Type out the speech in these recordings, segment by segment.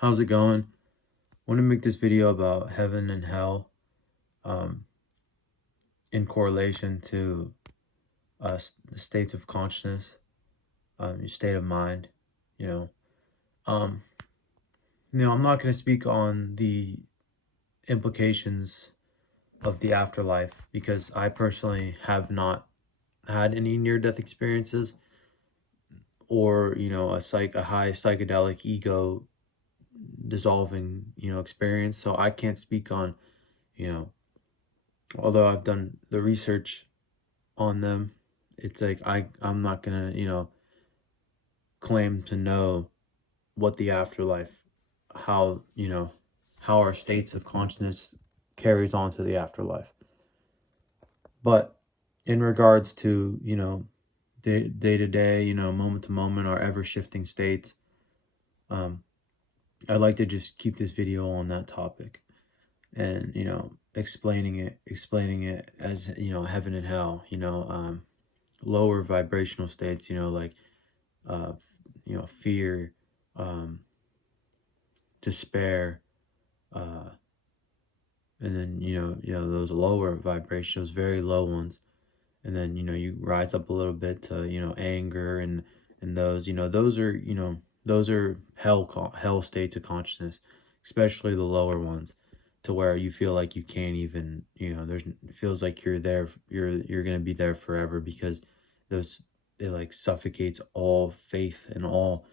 How's it going? Want to make this video about heaven and hell, um, in correlation to the states of consciousness, your state of mind. You know, um, I'm not going to speak on the implications of the afterlife because I personally have not had any near-death experiences or a high psychedelic ego dissolving experience. So I can't speak on you know although I've done the research on them. It's like I'm not gonna, claim to know what the afterlife, how, how our states of consciousness carries on to the afterlife. But in regards to, day to day, moment to moment, our ever shifting states, um, I'd like to just keep this video on that topic and, explaining it as, heaven and hell, lower vibrational states, like uh, fear, um, despair, uh, and then those lower vibrations, very low ones, and then you rise up a little bit to anger and those those are those are hell states of consciousness, especially the lower ones, to where you feel like you can't even there's it feels like you're there you're gonna be there forever because those it like suffocates all faith and all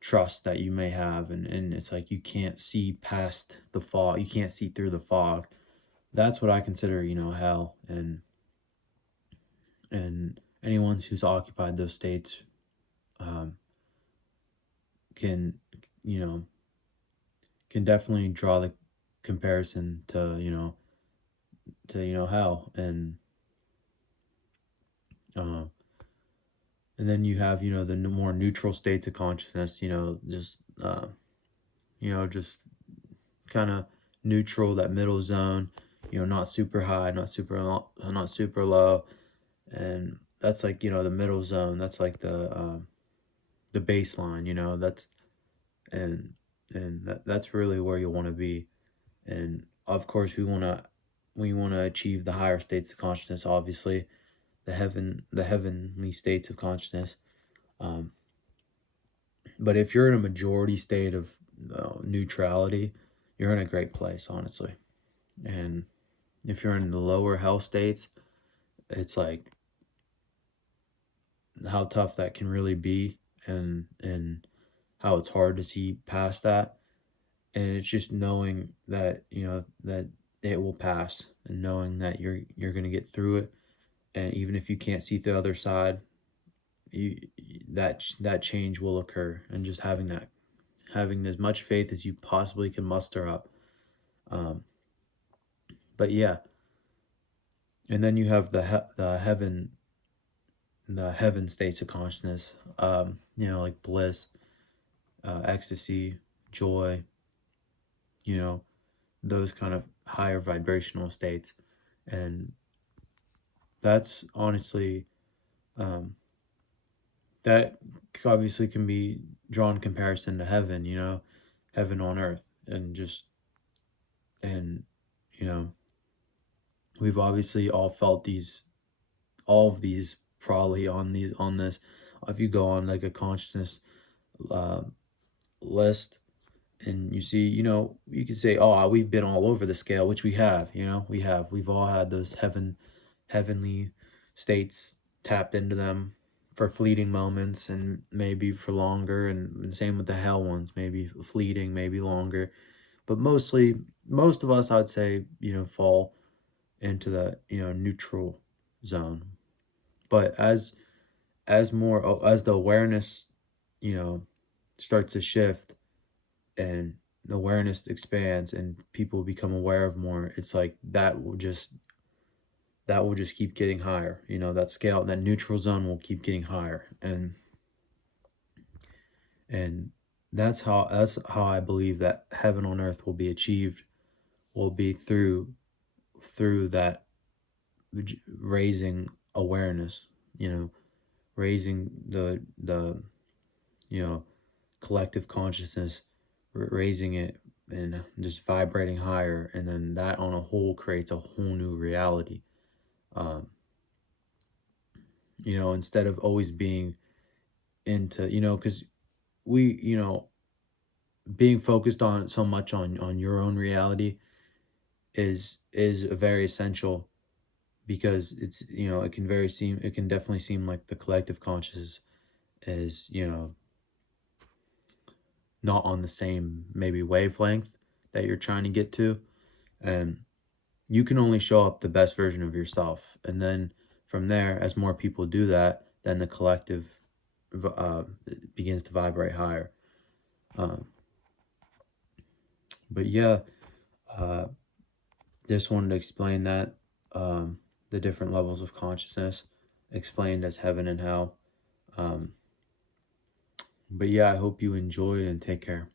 trust that you may have, and it's like you can't see past the fog, you can't see through the fog. That's what I consider hell, and anyone who's occupied those states um, can you know can definitely draw the comparison to hell, uh, and then you have the more neutral states of consciousness, just kind of neutral, that middle zone, not super high, not super low, and that's like the middle zone. That's like the baseline. That's and that's really where you want to be. And of course, we want to achieve the higher states of consciousness. Obviously, the heavenly states of consciousness. Um, but if you're in a majority state of neutrality, you're in a great place, honestly. And if you're in the lower hell states, it's like how tough that can really be, and how it's hard to see past that. And it's just knowing that that it will pass, and knowing that you're going to get through it. And even if you can't see the other side, you that change will occur. And just having as much faith as you possibly can muster up. um but yeah, and then you have the heaven states of consciousness, like bliss, ecstasy, joy, you know, those kind of higher vibrational states. And that's honestly, um, that obviously can be drawn in comparison to heaven, heaven on earth. And you know, we've obviously all felt all of these probably on this. If you go on like a consciousness uh, list, and you see, you could say, oh, we've been all over the scale, which we have. We've all had those heavenly states, tapped into them for fleeting moments and maybe for longer, and same with the hell ones, maybe fleeting, maybe longer. But most of us, I'd say, fall into the neutral zone. But as the awareness you know starts to shift, and the awareness expands and people become aware of more, it's like that will just keep getting higher. That scale, that neutral zone will keep getting higher. And that's how I believe that heaven on earth will be achieved, will be through that raising awareness, raising the collective consciousness raising it and just vibrating higher, and then that on a whole creates a whole new reality. um instead of always being into, because we, being focused on so much on your own reality is a very essential, because it's, it can definitely seem like the collective consciousness is, not on the same maybe wavelength that you're trying to get to. And you can only show up the best version of yourself, and then from there, as more people do that, then the collective begins to vibrate higher. um, but yeah, uh, just wanted to explain that, um, the different levels of consciousness explained as heaven and hell. um, but yeah, I hope you enjoyed, and take care.